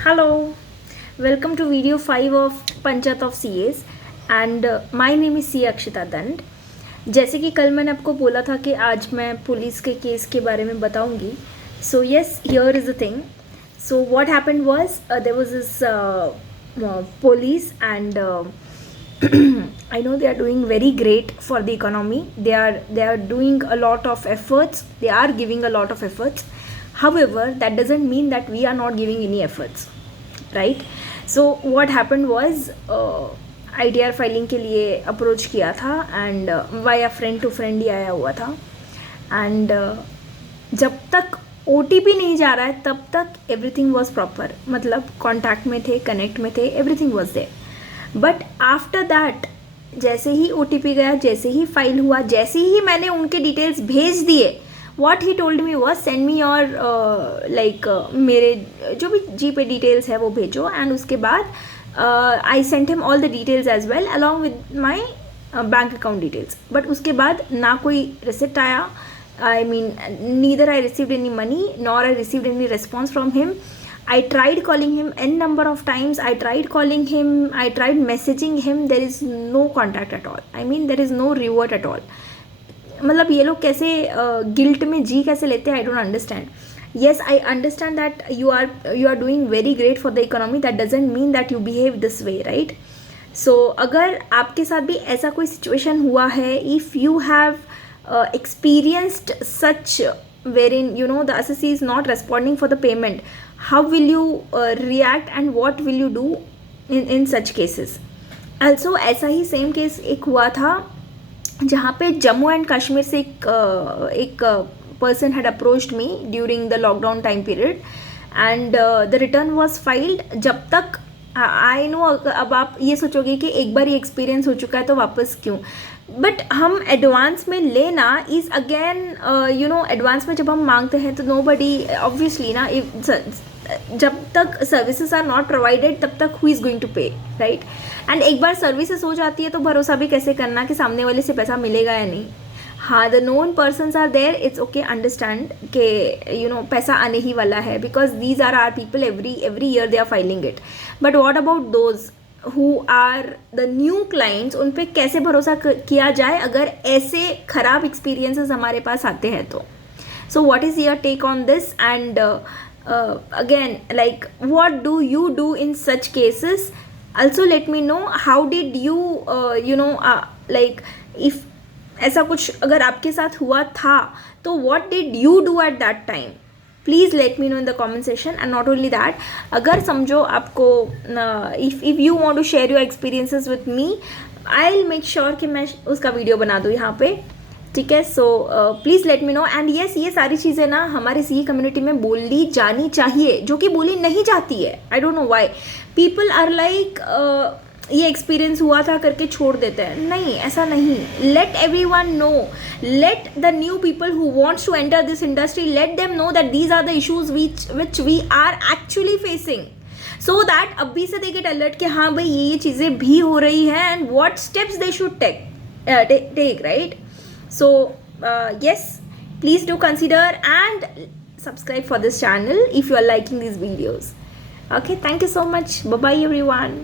Hello, welcome to video 5 of Panchat of CAs and my name is C Akshita दंड। जैसे कि कल मैंने आपको बोला था कि आज मैं पुलिस के केस के बारे में बताऊंगी। So yes, here is the thing. So what happened was there was this police and I know they are doing very great for the economy. They are doing a lot of efforts. They are giving a lot of efforts. However, that doesn't mean that we are not giving any efforts, right? So what happened was ITR filing के लिए approach किया था and via friend to friend ही आया हुआ था and जब तक OTP नहीं जा रहा है तब तक एवरीथिंग वॉज प्रॉपर, मतलब कॉन्टैक्ट में थे, कनेक्ट में थे, everything was there. But after that जैसे ही OTP गया, जैसे ही फाइल हुआ, जैसे ही मैंने उनके डिटेल्स भेज दिए, what he told me was send me और मेरे जो भी जी पे डिटेल्स है वो भेजो एंड उसके बाद I sent him all the details as well along with my bank account details. But उसके बाद ना कोई रिसिप्ट आया, I mean neither I received any money nor I received any response from him. I tried calling him n number of times. I tried calling him, I tried messaging him. There is no contact at all. I mean there is no revert at all. मतलब ये लोग कैसे guilt में जी कैसे लेते हैं, I don't understand. Yes, I understand that you are doing very great for the economy, that doesn't mean that you behave this way, right? So अगर आपके साथ भी ऐसा कोई सिचुएशन हुआ है, if you have experienced such wherein the assessee is not responding for the payment, how will you react and what will you do in such cases? Also ऐसा ही same case एक हुआ था जहाँ पे जम्मू एंड कश्मीर से एक person had approached me during the lockdown time period and the return was filed। जब तक आई नो, अब आप ये सोचोगे कि एक बार ये एक्सपीरियंस हो चुका है तो वापस क्यों, बट हम एडवांस में लेना इज़ अगेन एडवांस में जब हम मांगते हैं तो नो बडी ऑब्वियसली ना, जब तक सर्विसेज आर नॉट प्रोवाइडेड तब तक हु इज़ गोइंग टू पे, राइट? एंड एक बार सर्विसेज हो जाती है तो भरोसा भी कैसे करना कि सामने वाले से पैसा मिलेगा या नहीं। हाँ, the known persons are there, it's okay, understand कि पैसा आने ही वाला है because these are are people, every year they are filing it. But what about those who are the new clients, उन पर कैसे भरोसा किया जाए अगर ऐसे खराब एक्सपीरियंसेस हमारे पास आते हैं तो? So what is your take on this and again like what do you do in such cases? Also let me know how did you like if ऐसा कुछ अगर आपके साथ हुआ था तो what did you do at that time? Please let me know in the comment section. And not only that, अगर समझो आपको if you want to share your experiences with me, I will make sure कि मैं उसका video बना दूँ यहाँ पे, ठीक है? So please let me no. And yes, ये सारी चीज़ें ना हमारे सी कम्युनिटी में बोली जानी चाहिए, जो कि बोली नहीं जाती है। I don't know why people are like ये एक्सपीरियंस हुआ था करके छोड़ देते हैं। नहीं, ऐसा नहीं। Let everyone know, let the new people who wants to enter this industry, let them know that these are the issues which we are actually facing, so that अभी से दे गेट अलर्ट कि हाँ भाई ये चीज़ें भी हो रही हैं and what steps they should take, right? So yes, please do consider and subscribe for this channel if you are liking these videos. Okay, thank you so much. Bye bye everyone.